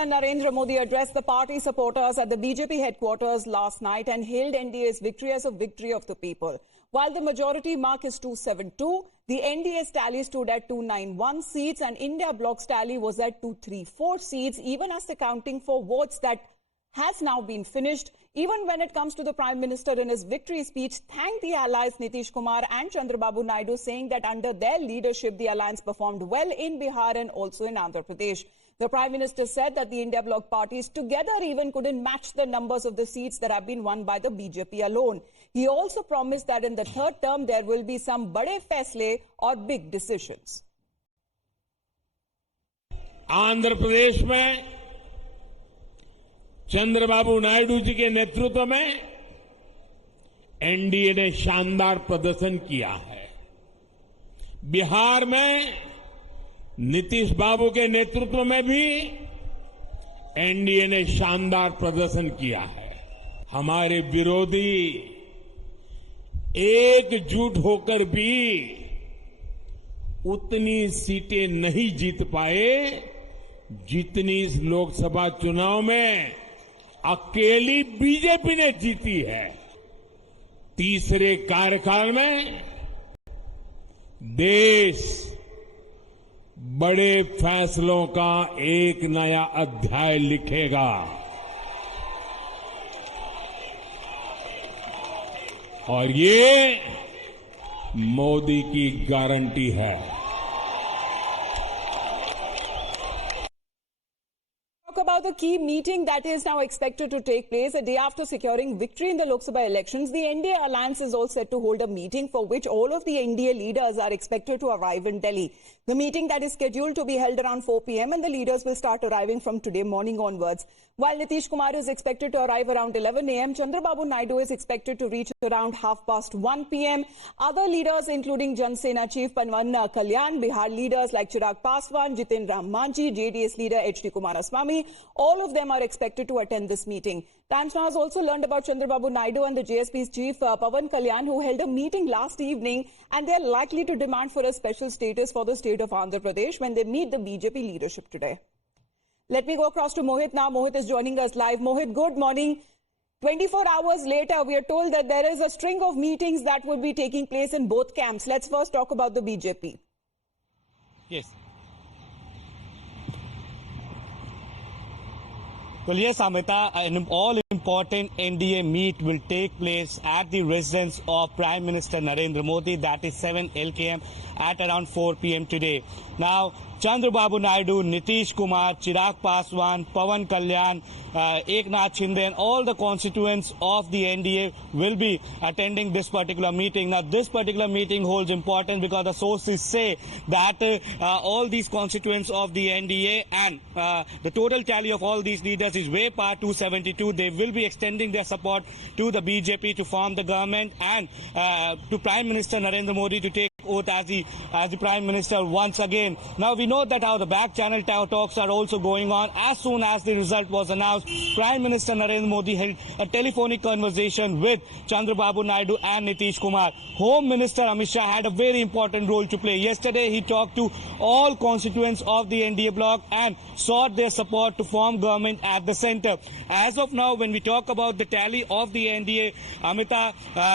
Minister Narendra Modi addressed the party supporters at the BJP headquarters last night and hailed NDA's victory as a victory of the people. While the majority mark is 272, the NDA's tally stood at 291 seats and India Bloc's tally was at 234 seats, even as the counting for votes that has now been finished. Even when it comes to the Prime Minister, in his victory speech, thanked the allies Nitish Kumar and Chandrababu Naidu, saying that under their leadership, the alliance performed well in Bihar and also in Andhra Pradesh. The Prime Minister said that the India Bloc parties together even couldn't match the numbers of the seats that have been won by the BJP alone. He also promised that in the third term, there will be some bade faisle or big decisions. Andhra Pradesh में चंद्रबाबू नायडू जी के नेतृत्व में NDA ने शानदार प्रदर्शन किया है। बिहार में नीतीश बाबू के नेतृत्व में भी एनडीए ने शानदार प्रदर्शन किया है। हमारे विरोधी एकजुट होकर भी उतनी सीटें नहीं जीत पाए जितनी इस लोकसभा चुनाव में अकेली बीजेपी ने जीती है। तीसरे कार्यकाल में देश बड़े फैसलों का एक नया अध्याय लिखेगा और ये मोदी की गारंटी है। Talk about the key meeting that is now expected to take place a day after securing victory in the Lok Sabha elections. The NDA alliance is all set to hold a meeting for which all of the NDA leaders are expected to arrive in Delhi. The meeting that is scheduled to be held around 4 p.m. and the leaders will start arriving from today morning onwards. While Nitish Kumar is expected to arrive around 11 a.m., Chandrababu Naidu is expected to reach around 1:30 p.m. Other leaders including Jan Sena Chief Pawan Kalyan, Bihar leaders like Chirag Paswan, Jitin Ram Manjhi, JDS leader H.D. Kumaraswamy, all of them are expected to attend this meeting. Times Now has also learned about Chandrababu Naidu and the JSP's chief Pawan Kalyan, who held a meeting last evening, and they are likely to demand for a special status for the state of Andhra Pradesh when they meet the BJP leadership today. Let me go across to Mohit now. Mohit is joining us live. Mohit, good morning. 24 hours later, we are told that there is a string of meetings that will be taking place in both camps. Let's first talk about the BJP. Yes. Well, yes, Amita, an all-important NDA meet will take place at the residence of Prime Minister Narendra Modi, that is 7 LKM, at around 4 p.m. today. Now, Chandrababu Naidu, Nitish Kumar, Chirag Paswan, Pawan Kalyan, Eknath Shinde and all the constituents of the NDA will be attending this particular meeting. Now, this particular meeting holds importance because the sources say that all these constituents of the NDA and the total tally of all these leaders is way past 272. They will be extending their support to the BJP to form the government and to Prime Minister Narendra Modi to take oath as the Prime Minister once again. Now, we know that how the back channel talks are also going on. As soon as the result was announced, Prime Minister Narendra Modi held a telephonic conversation with Chandrababu Naidu and Nitish Kumar. Home Minister Amit Shah had a very important role to play. Yesterday, he talked to all constituents of the NDA bloc and sought their support to form government at the center. As of now, when we talk about the tally of the NDA, Amita,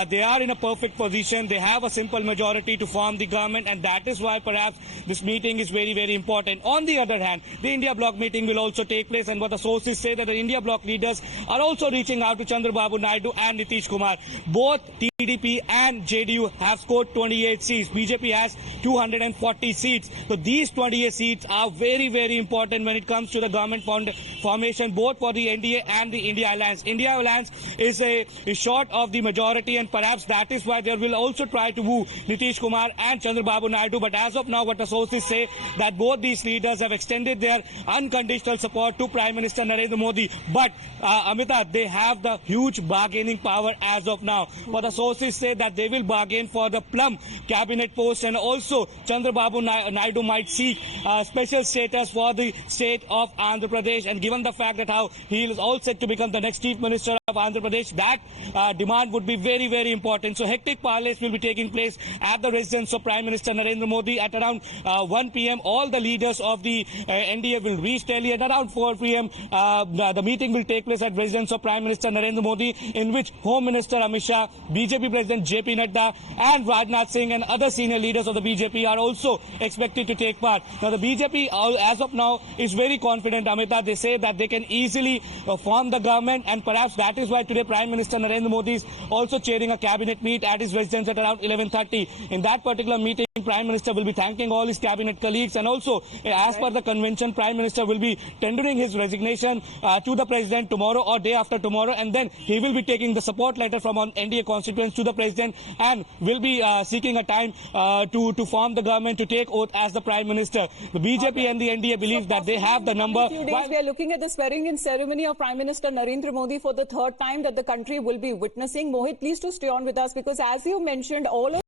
they are in a perfect position. They have a simple majority to form the government, and that is why perhaps this meeting is very, very important. On the other hand, the India Bloc meeting will also take place, and what the sources say that the India Bloc leaders are also reaching out to Chandrababu Naidu and Nitish Kumar. Both TDP and JDU have scored 28 seats. BJP has 240 seats. So these 28 seats are very, very important when it comes to the government formation, both for the NDA and the India Alliance. India Alliance is short of the majority, and perhaps that is why they will also try to woo Nitish Kumar and Chandrababu Naidu. But as of now, what the sources say that both these leaders have extended their unconditional support to Prime Minister Narendra Modi. But Amita, they have the huge bargaining power as of now. But the sources say that they will bargain for the plum cabinet post, and also Chandrababu Naidu might seek special status for the state of Andhra Pradesh. And given the fact that how he is all set to become the next Chief Minister of Andhra Pradesh, that demand would be very, very important. So hectic parleys will be taking place at the residence residence of Prime Minister Narendra Modi at around 1 p.m. All the leaders of the NDA will reach Delhi at around 4 p.m. The meeting will take place at residence of Prime Minister Narendra Modi, in which Home Minister Amit Shah, BJP President JP Nadda and Rajnath Singh and other senior leaders of the BJP are also expected to take part. Now the BJP as of now is very confident, Amita. They say that they can easily form the government, and perhaps that is why today Prime Minister Narendra Modi is also chairing a cabinet meet at his residence at around 11:30. In that particular meeting, Prime Minister will be thanking all his cabinet colleagues, and also as per the convention, Prime Minister will be tendering his resignation to the President tomorrow or day after tomorrow, and then he will be taking the support letter from an NDA constituents to the President and will be seeking a time to form the government, to take oath as the Prime Minister. The BJP and the NDA believe that they have the number. Few days, we are looking at the swearing-in ceremony of Prime Minister Narendra Modi for the third time that the country will be witnessing. Mohit, please to stay on with us, because as you mentioned, all of